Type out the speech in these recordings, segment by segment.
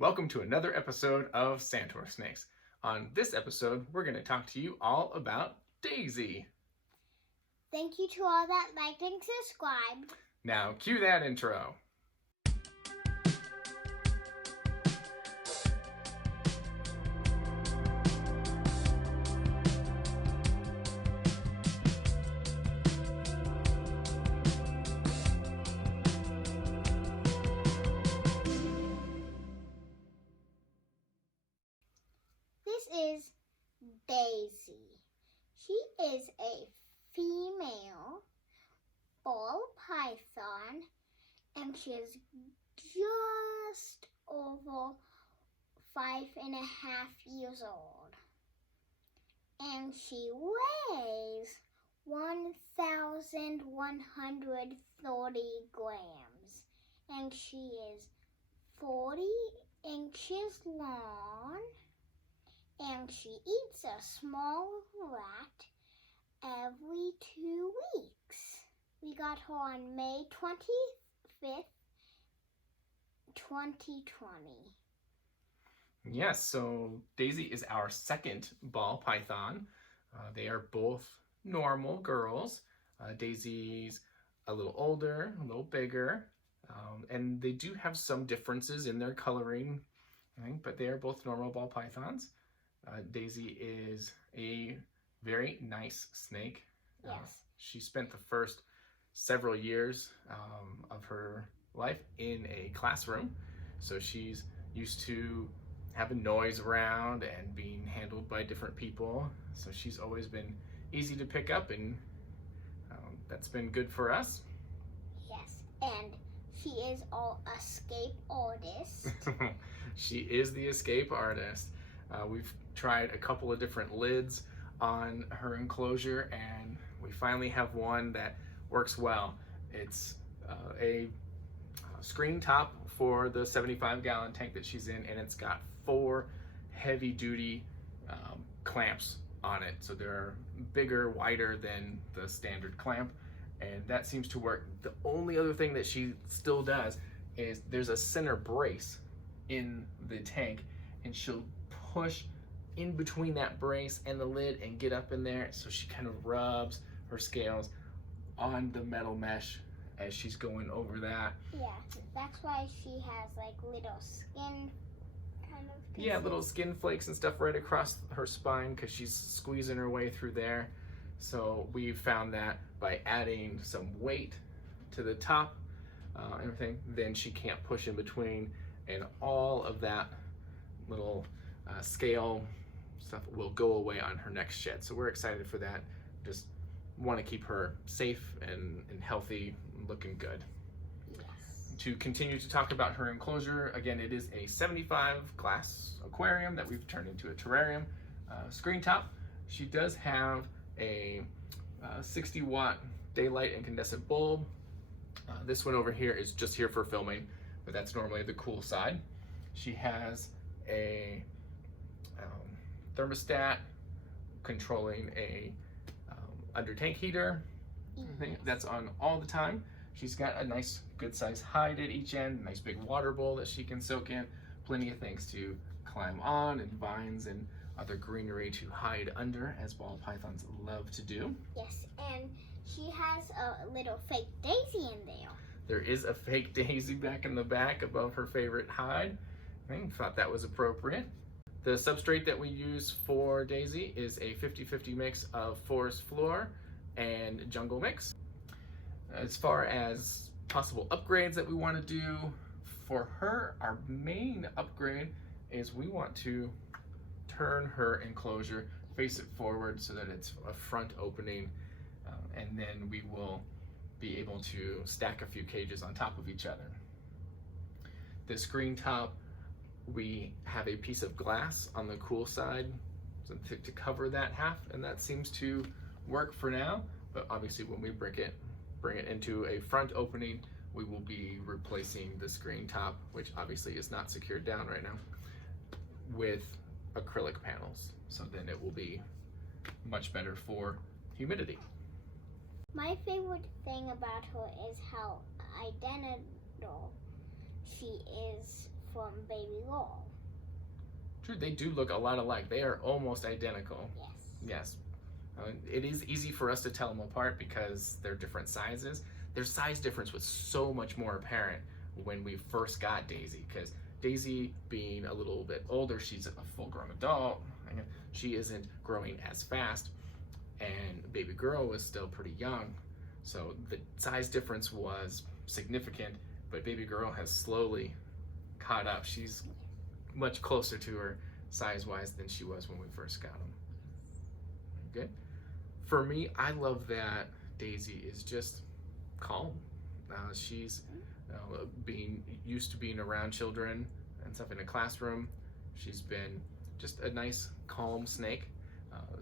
Welcome to another episode of SantorSnakes. On this episode, we're going to talk to you all about Daisy. Thank you to all that liked and subscribed. Now, cue that intro. This is Daisy. She is a female ball python, and she is just over 5.5 years old. And she weighs 1,130 grams. And she is 40 inches long. And she eats a small rat every 2 weeks. We got her on May 25th, 2020. Yes, so Daisy is our second ball python. They are both normal girls. Daisy's a little older, a little bigger, and they do have some differences in their coloring, but they are both normal ball pythons. Daisy is a very nice snake. Yes. She spent the first several years of her life in a classroom, so she's used to having noise around and being handled by different people. So she's always been easy to pick up, and that's been good for us. Yes, and she is our escape artist. She is the escape artist. We've tried a couple of different lids on her enclosure, and we finally have one that works well. It's a screen top for the 75-gallon tank that she's in, and it's got 4 heavy-duty clamps on it. So they're bigger, wider than the standard clamp, and that seems to work. The only other thing that she still does is there's a center brace in the tank, and she'll push in between that brace and the lid and get up in there, so she kind of rubs her scales on the metal mesh as she's going over that. Yeah, that's why she has like little skin kind of pieces. Yeah, little skin flakes and stuff right across her spine because she's squeezing her way through there. So we found that by adding some weight to the top and everything, then she can't push in between, and all of that little scale stuff will go away on her next shed. So we're excited for that. Just want to keep her safe and healthy, looking good. Yes. To continue to talk about her enclosure, again, it is a 75 glass aquarium that we've turned into a terrarium. Screen top. She does have a 60-watt daylight incandescent bulb. This one over here is just here for filming, but that's normally the cool side. She has a thermostat controlling a under tank heater. That's on all the time. She's got a nice good size hide at each end, nice big water bowl that she can soak in, plenty of things to climb on, and vines and other greenery to hide under, as ball pythons love to do. Yes, and she has a little fake Daisy in there. There is a fake Daisy back in the back above her favorite hide. I thought that was appropriate. The substrate that we use for Daisy is a 50-50 mix of forest floor and jungle mix. As far as possible upgrades that we want to do for her, our main upgrade is we want to turn her enclosure, face it forward so that it's a front opening, and then we will be able to stack a few cages on top of each other. The screen top, we have a piece of glass on the cool side to cover that half, and that seems to work for now. But obviously when we bring it into a front opening, we will be replacing the screen top, which obviously is not secured down right now, with acrylic panels. So then it will be much better for humidity. My favorite thing about her is how identical she is from Baby Girl. True, they do look a lot alike. They are almost identical. Yes. Yes. It is easy for us to tell them apart because they're different sizes. Their size difference was so much more apparent when we first got Daisy, because Daisy, being a little bit older, she's a full-grown adult. She isn't growing as fast, and Baby Girl was still pretty young. So the size difference was significant, but Baby Girl has slowly caught up. She's much closer to her size-wise than she was when we first got them. Good. For me, I love that Daisy is just calm. She's being used to being around children and stuff in a classroom. She's been just a nice, calm snake.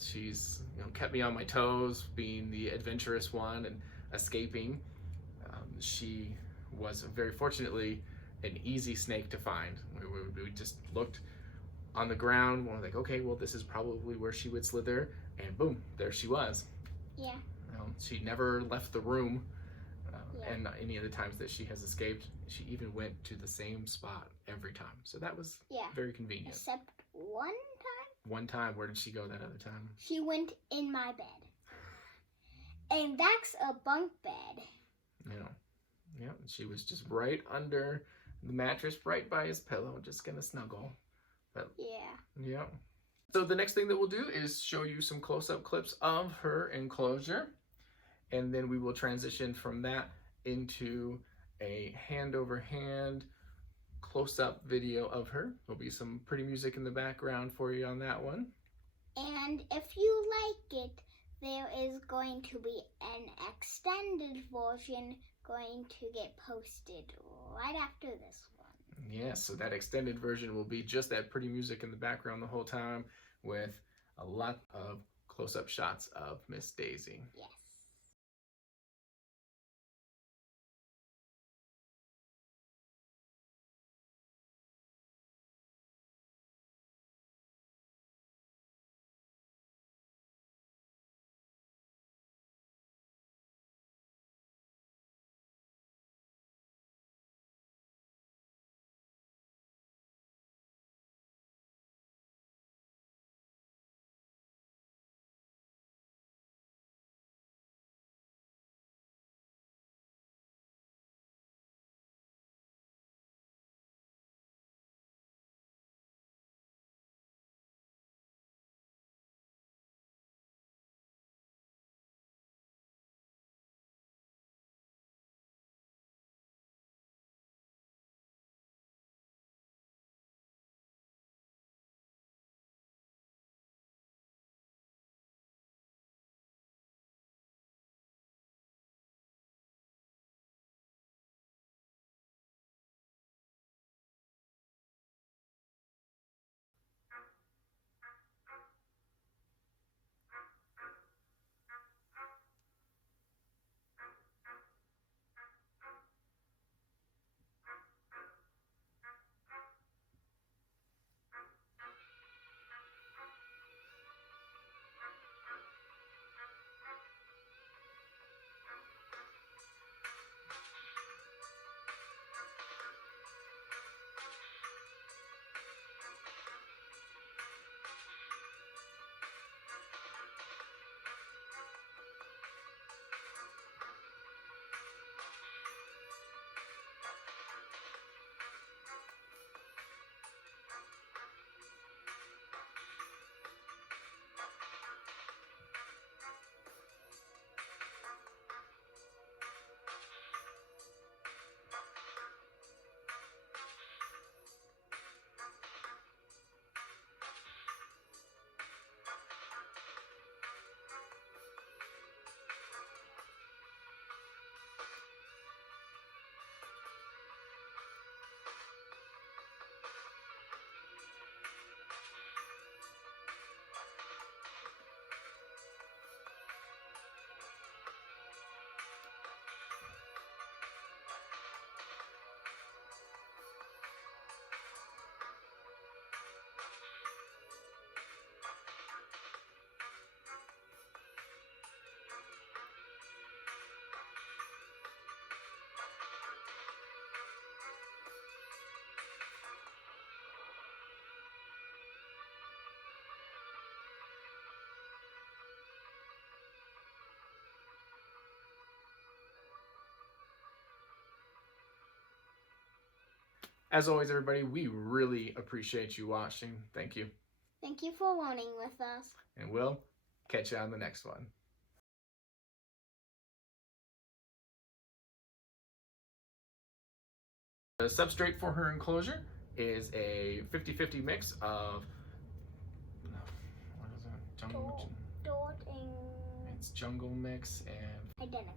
She's kept me on my toes, being the adventurous one and escaping. She was very fortunately an easy snake to find. We just looked on the ground. We're like, okay, well, this is probably where she would slither, and boom, there she was. Yeah. She never left the room, Yeah. and any of the times that she has escaped, she even went to the same spot every time. So that was very convenient. Except one time. One time, where did she go that other time? She went in my bed. And that's a bunk bed. Yeah, she was just right under the mattress, right by his pillow, just gonna snuggle. But, yeah. So the next thing that we'll do is show you some close-up clips of her enclosure, and then we will transition from that into a hand-over-hand close-up video of her. There'll be some pretty music in the background for you on that one. And if you like it, there is going to be an extended version going to get posted right after this one. Yeah, so that extended version will be just that pretty music in the background the whole time with a lot of close-up shots of Miss Daisy. Yes. As always, everybody, we really appreciate you watching. Thank you. Thank you for learning with us. And we'll catch you on the next one. The substrate for her enclosure is a 50-50 mix of, what is it? Dot It's jungle mix and identical.